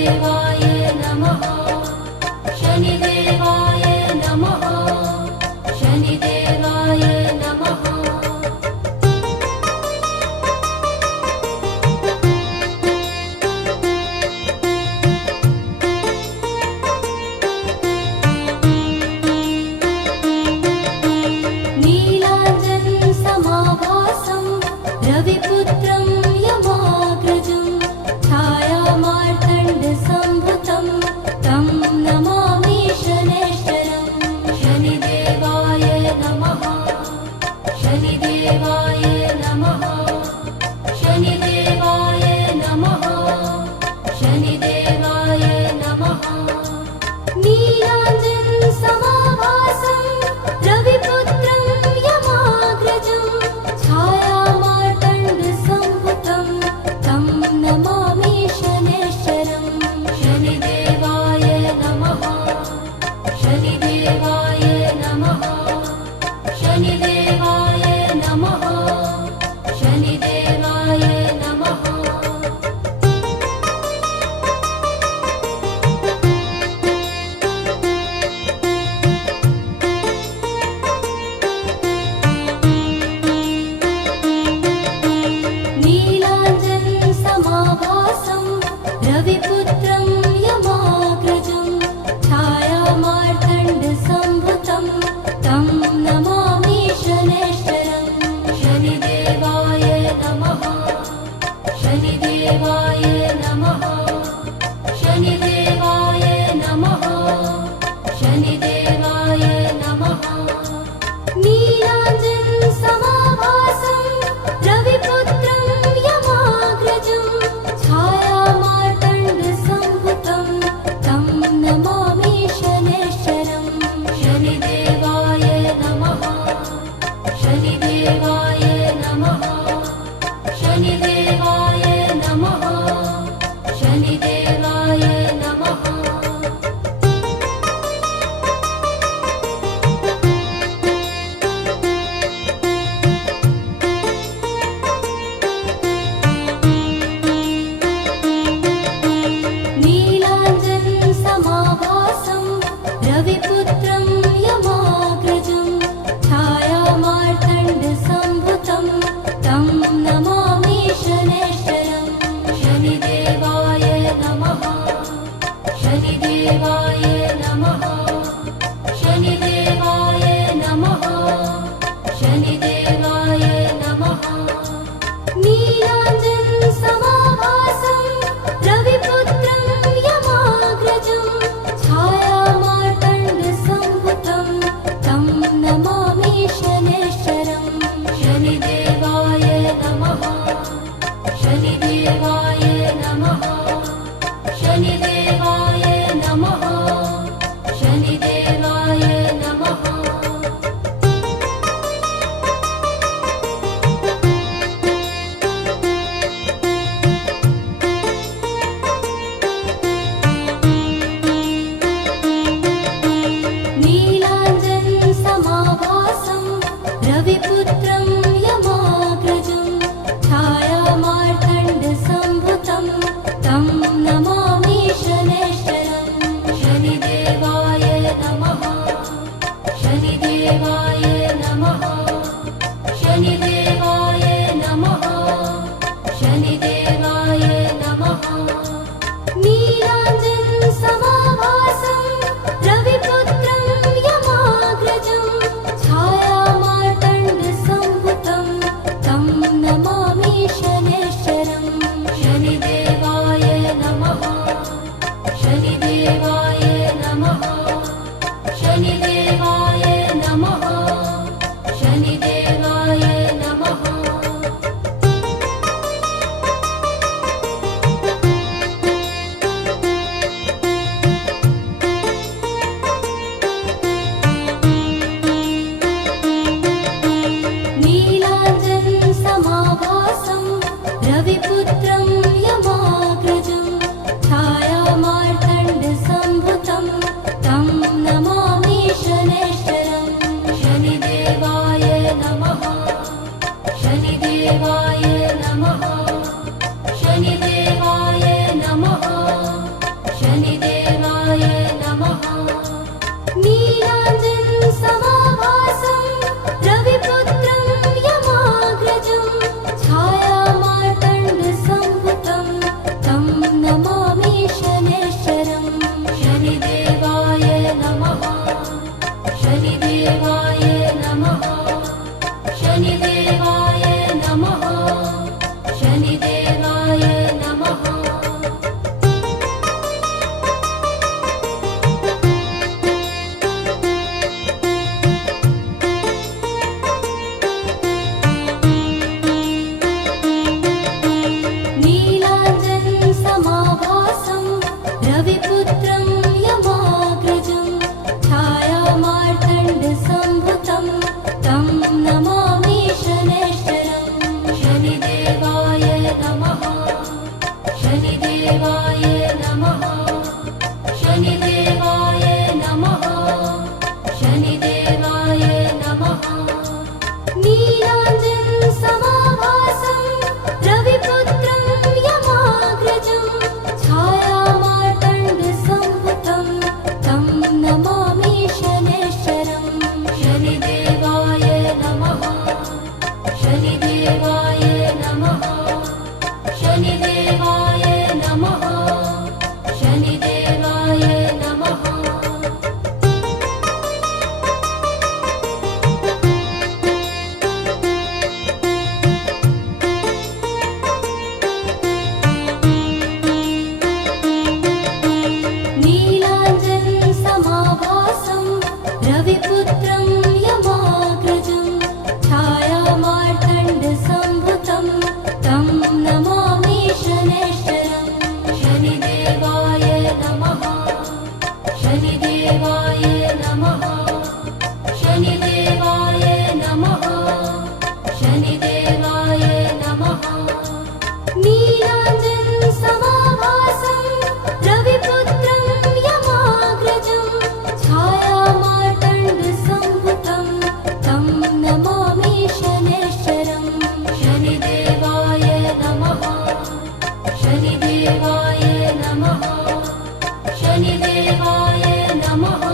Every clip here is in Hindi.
शनिदेवाय नमः शनिदेवाय नमः शनिदेवाय नमः। नीलाञ्जनसमाभासं रविपुत्रं यमाग्रजं छायामार्तण्डसम्भुतं तं नमामि शनैश्चरं। शनिदेवाय नमः शनिदेवाय नमः शनिदेवाय नमः शनिदेवाय नमः। नीलाञ्जनसमाभासं रविपुत्रं यमाग्रजं छायामार्तण्डसम्भुतं तं नमामि शनैश्चरं। शनिदेवाय नमः शनिदेवाय नमः शनिदेवाय नमः शनिदेवाय नमः। नीलाञ्जनसमाभासं रविपुत्रं यमाग्रजं छायामार्तण्डसम्भुतं तं नमामि शनैश्चरं। शनिदेवाय नमः शनिदेवाय नमः शनिदेवाय नमः शनिदेवाय नमः। नीलाञ्जनसमाभासं रविपुत्रं यमाग्रजं छायामार्तण्डसम्भुतं तं नमामि शनैश्चरं। शनिदेवाय नमः शनिदेवाय नमः शनिदेवाय नमः शनिदेवाय नमः। नीलाञ्जनसमाभासं रविपुत्रं यमाग्रजं छायामार्तण्डसम्भुतं तं नमामि शनैश्चरं। शनिदेवाय नमः शनिदेवाय नमः शनिदेवाय नमः शनिदेवाय नमः। नीलाञ्जनसमाभासं रविपुत्रं यमाग्रजं छायामार्तण्डसम्भुतं तं नमामि शनैश्चरं। शनिदेवाय नमः शनिदेवाय नमः शनिदेवाय नमः शनिदेवाय नमः। नीलाञ्जनसमाभासं रविपुत्रं यमाग्रजं छायामार्तण्डसम्भुतं तं नमामि शनैश्चरं। शनिदेवाय नमः शनिदेवाय नमः शनिदेवाय नमः शनिदेवाय नमः। नीलाञ्जनसमाभासं रविपुत्रं यमाग्रजं छायामार्तण्डसम्भुतं तं नमामि शनैश्चरं। शनिदेवाय नमः शनिदेवाय नमः शनिदेवाय नमः शनिदेवाय नमः। नीलाञ्जनसमाभासं रविपुत्रं यमाग्रजं छायामार्तण्डसम्भुतं तं नमामि शनैश्चरं। शनिदेवाय नमः शनिदेवाय नमः शनिदेवाय नमः शनिदेवाय नमः शनिदेवाय नमः शनिदेवाय नमः नीलाञ्जनसमाभासं रविपुत्रं यमाग्रजं छायामार्तण्डसम्भुतं तं नमामि शनैश्चरं शनिदेवाय नमः शनिदेवाय नमः शनिदेवाय नमः शनिदेवाय नमः नीलाञ्जनसमाभासं रविपुत्रं यमाग्रजं छायामार्तण्डसम्भुतं तं नमामि शनैश्चरं शनिदेवाय नमः शनिदेवाय नमः शनिदेवाय नमः शनिदेवाय नमः नीलाञ्जनसमाभासं रविपुत्रं यमाग्रजं छायामार्तण्डसम्भुतं तं नमामि शनैश्चरं शनिदेवाय नमः शनिदेवाय नमः शनिदेवाय नमः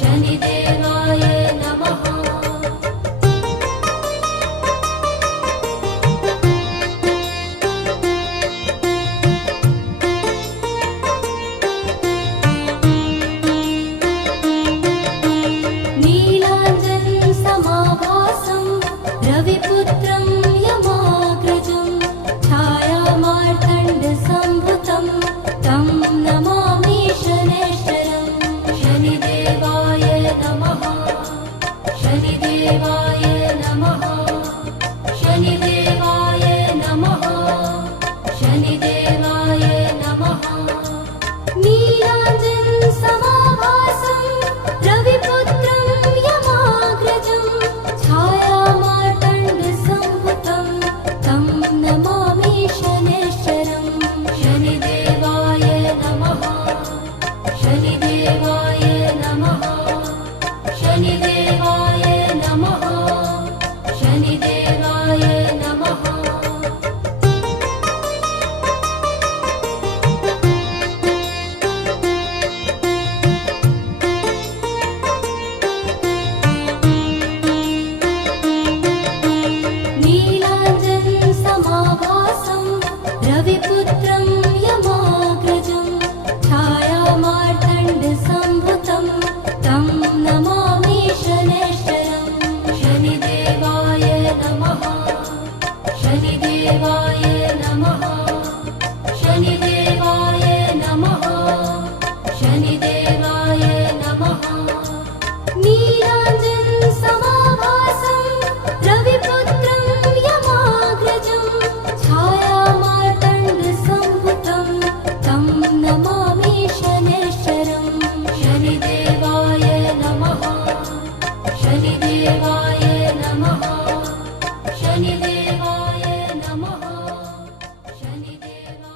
शनिदेवाय नमः नीलाञ्जनसमाभासं रविपुत्रं यमाग्रजं छायामार्तण्डसम्भुतं तं नमामि शनैश्चरं शनिदेवाय नमः शनिदेवाय नमः शनिदेवाय नमः शनिदेवाय नमः नीलाञ्जनसमाभासं रविपुत्रं यमाग्रजं छायामार्तण्डसम्भुतं तं नमामि शनैश्चरं शनिदेवाय